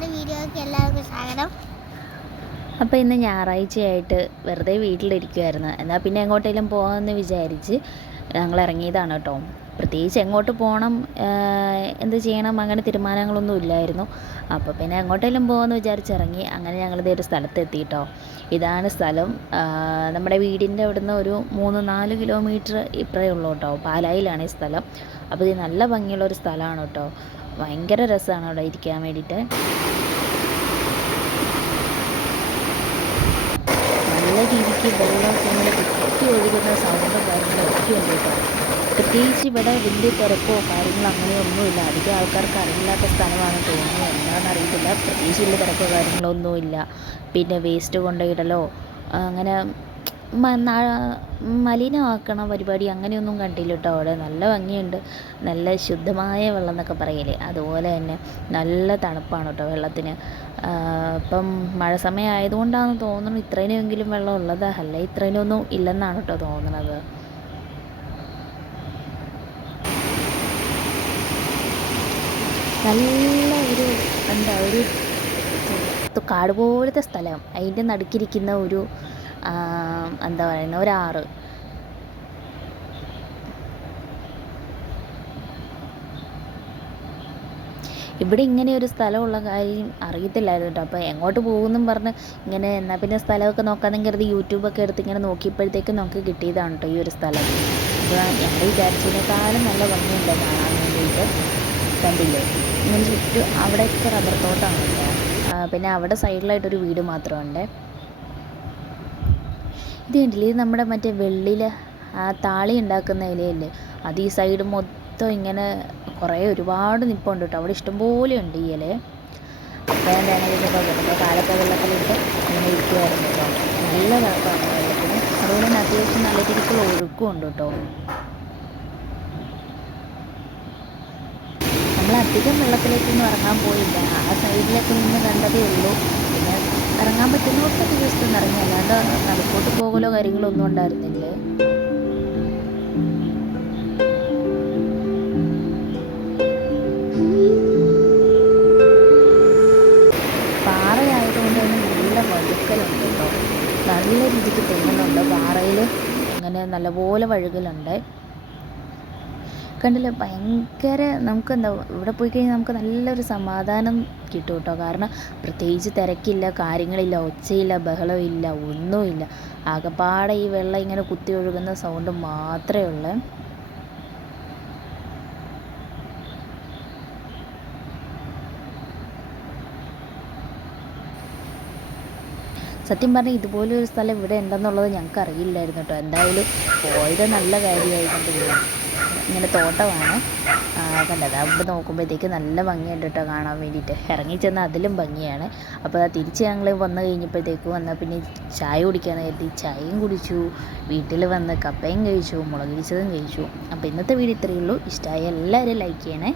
നമ്മുടെ വീഡിയോയ്ക്ക് എല്ലാവർക്കും സ്വാഗതം. അപ്പോൾ ഇന്ന് ഞായറാഴ്ചയായിട്ട് വെറുതെ വീട്ടിലിരിക്കുമായിരുന്നു. എന്നാൽ പിന്നെ എങ്ങോട്ടെങ്കിലും പോകാമെന്ന് വിചാരിച്ച് ഞങ്ങൾ ഇറങ്ങിയതാണ് കേട്ടോ. പ്രത്യേകിച്ച് എങ്ങോട്ട് പോകണം, എന്ത് ചെയ്യണം അങ്ങനെ തീരുമാനങ്ങളൊന്നും ഇല്ലായിരുന്നു. അപ്പോൾ പിന്നെ എങ്ങോട്ടെങ്കിലും പോകാമെന്ന് വിചാരിച്ചിറങ്ങി. അങ്ങനെ ഞങ്ങളിതേ ഒരു സ്ഥലത്തെത്തി കേട്ടോ. ഇതാണ് സ്ഥലം. നമ്മുടെ വീടിൻ്റെ അവിടുന്ന് ഒരു 3-4 കിലോമീറ്റർ ഇപ്പറേ ഉള്ളൂ കേട്ടോ. പാലായിലാണ് ഈ സ്ഥലം. അപ്പോൾ ഇത് നല്ല ഭംഗിയുള്ളൊരു സ്ഥലമാണ് കേട്ടോ. ഭയങ്കര രസമാണ് അവിടെ ഇരിക്കാൻ വേണ്ടിയിട്ട്. നല്ല രീതിക്ക് വെള്ളമൊക്കെ ഇങ്ങനെ കുത്തി ഒഴുകുന്ന സൗണ്ടും കാര്യങ്ങളൊക്കെ ഉണ്ട് കേട്ടോ. പ്രത്യേകിച്ച് ഇവിടെ വലിയ തിരക്കോ കാര്യങ്ങളോ അങ്ങനെയൊന്നുമില്ല. അധികം ആൾക്കാർക്ക് അറിയില്ലാത്ത സ്ഥലമാണെന്ന് തോന്നുന്നു. എന്താണെന്നറിയത്തില്ല. പ്രത്യേകിച്ച് വലിയ തിരക്കോ കാര്യങ്ങളൊന്നുമില്ല. പിന്നെ വേസ്റ്റ് കൊണ്ടുപോയിടലോ അങ്ങനെ മലിനമാക്കണ പരിപാടി അങ്ങനെയൊന്നും കണ്ടില്ല കേട്ടോ. അവിടെ നല്ല ഭംഗിയുണ്ട്. നല്ല ശുദ്ധമായ വെള്ളം എന്നൊക്കെ പറയില്ലേ, അതുപോലെ തന്നെ നല്ല തണുപ്പാണ് കേട്ടോ വെള്ളത്തിന്. ഇപ്പം മഴ സമയം ആയതുകൊണ്ടാണെന്ന് തോന്നുന്നു ഇത്രയിനെങ്കിലും വെള്ളം ഉള്ളത്. അല്ല ഇത്രയിനൊന്നും ഇല്ലെന്നാണ് കേട്ടോ തോന്നുന്നത്. നല്ല ഒരു ഒരു കാട് പോലത്തെ സ്ഥലം, അതിൻ്റെ നടുക്കിരിക്കുന്ന ഒരു എന്താ പറയുന്ന ഒരാറ്. ഇവിടെ ഇങ്ങനെ ഒരു സ്ഥലമുള്ള കാര്യം അറിയത്തില്ലായിരുന്നു കേട്ടോ. അപ്പോൾ എങ്ങോട്ട് പോകുമെന്നും പറഞ്ഞ് ഇങ്ങനെ എന്നാൽ പിന്നെ സ്ഥലമൊക്കെ നോക്കാമെന്ന് കരുതി യൂട്യൂബൊക്കെ എടുത്ത് ഇങ്ങനെ നോക്കിയപ്പോഴത്തേക്കും നമുക്ക് കിട്ടിയതാണ് കേട്ടോ ഈ ഒരു സ്ഥലം. അപ്പോൾ ഞങ്ങൾ വിചാരിച്ചതിനേക്കാളും നല്ല ഭംഗിയുണ്ട് കാണാൻ വേണ്ടിയിട്ട്. കണ്ടില്ലേ, ഇങ്ങനെ ചുറ്റും അവിടെയൊക്കെ റബ്ബർ തോട്ടമാണ് കേട്ടോ. പിന്നെ അവിടെ സൈഡിലായിട്ടൊരു വീട് മാത്രമുണ്ട്. ഇത് കണ്ടില്ലേ, ഇത് നമ്മുടെ മറ്റേ വെള്ളിയിൽ താളി ഉണ്ടാക്കുന്ന ഇലയല്ലേ, അത് ഈ സൈഡ് മൊത്തം ഇങ്ങനെ ഒരുപാട് നിൽപ്പുണ്ട് കേട്ടോ. അവിടെ ഇഷ്ടംപോലെ ഉണ്ട് ഈ ഇല. അപ്പോൾ ഞാൻ തേങ്ങ കാലത്തെ വെള്ളത്തിലിട്ട് ഇങ്ങനെ ഇരിക്കുമായിരുന്നു കേട്ടോ. നല്ല വെള്ളമാണ് വെള്ളത്തിന്. അതുപോലെ തന്നെ അത്യാവശ്യം നല്ല രീതിക്കുള്ള ഒഴുക്കും ഉണ്ട് കേട്ടോ. നമ്മളധികം വെള്ളത്തിലേക്കൊന്നും ഇറങ്ങാൻ പോയില്ല. ആ സൈഡിലൊക്കെ നിന്ന് കണ്ടതേ ഉള്ളൂ. പിന്നെ ഇറങ്ങാൻ പറ്റുന്നവർക്കൊക്കെ ജസ്റ്റ് ഒന്ന് ഇറങ്ങി, അല്ലാണ്ട് നടുക്കോട്ട് പോകലോ കാര്യങ്ങളോ ഒന്നും ഉണ്ടായിരുന്നില്ല. പാറയായതുകൊണ്ട് തന്നെ നല്ല വഴുക്കലുണ്ട് കേട്ടോ. നല്ല രീതിക്ക് തെങ്ങുന്നുണ്ട് പാറയിൽ, അങ്ങനെ നല്ലപോലെ വഴുകലുണ്ട്. കണ്ടില്ല, ഭയങ്കര നമുക്ക് ഇവിടെ പോയി കഴിഞ്ഞാൽ നമുക്ക് നല്ലൊരു സമാധാനം കിട്ടും കേട്ടോ. കാരണം പ്രത്യേകിച്ച് തിരക്കില്ല, കാര്യങ്ങളില്ല, ഒച്ചയില്ല, ബഹളമില്ല, ഒന്നുമില്ല. ആകെപ്പാടെ ഈ വെള്ളം ഇങ്ങനെ കുത്തി ഒഴുകുന്ന സൗണ്ട് മാത്രമേ ഉള്ളൂ. സത്യം പറഞ്ഞാൽ ഇതുപോലൊരു സ്ഥലം ഇവിടെ ഉണ്ടെന്നുള്ളത് ഞങ്ങൾക്ക് അറിയില്ലായിരുന്നു കേട്ടോ. എന്തായാലും പോയത് നല്ല കാര്യമായിക്കൊണ്ട് ഇങ്ങനെ തോട്ടമാണ് കണ്ടത്. അവിടെ നോക്കുമ്പോഴത്തേക്ക് നല്ല ഭംഗിയുണ്ട് കേട്ടോ കാണാൻ വേണ്ടിയിട്ട്. ഇറങ്ങിച്ചെന്നാൽ അതിലും ഭംഗിയാണ്. അപ്പോൾ തിരിച്ച് ഞങ്ങൾ വന്നു കഴിഞ്ഞപ്പോഴത്തേക്ക് വന്നാൽ പിന്നെ ചായ കുടിക്കാമെന്ന് കരുതി ചായയും കുടിച്ചു. വീട്ടിൽ വന്ന് കപ്പയും കഴിച്ചു, മുളക് ഇടിച്ചതും കഴിച്ചു. അപ്പോൾ ഇന്നത്തെ വീഡിയോ ഇത്രയേ ഉള്ളൂ. ഇഷ്ടമായ എല്ലാവരും ലൈക്ക് ചെയ്യണേ.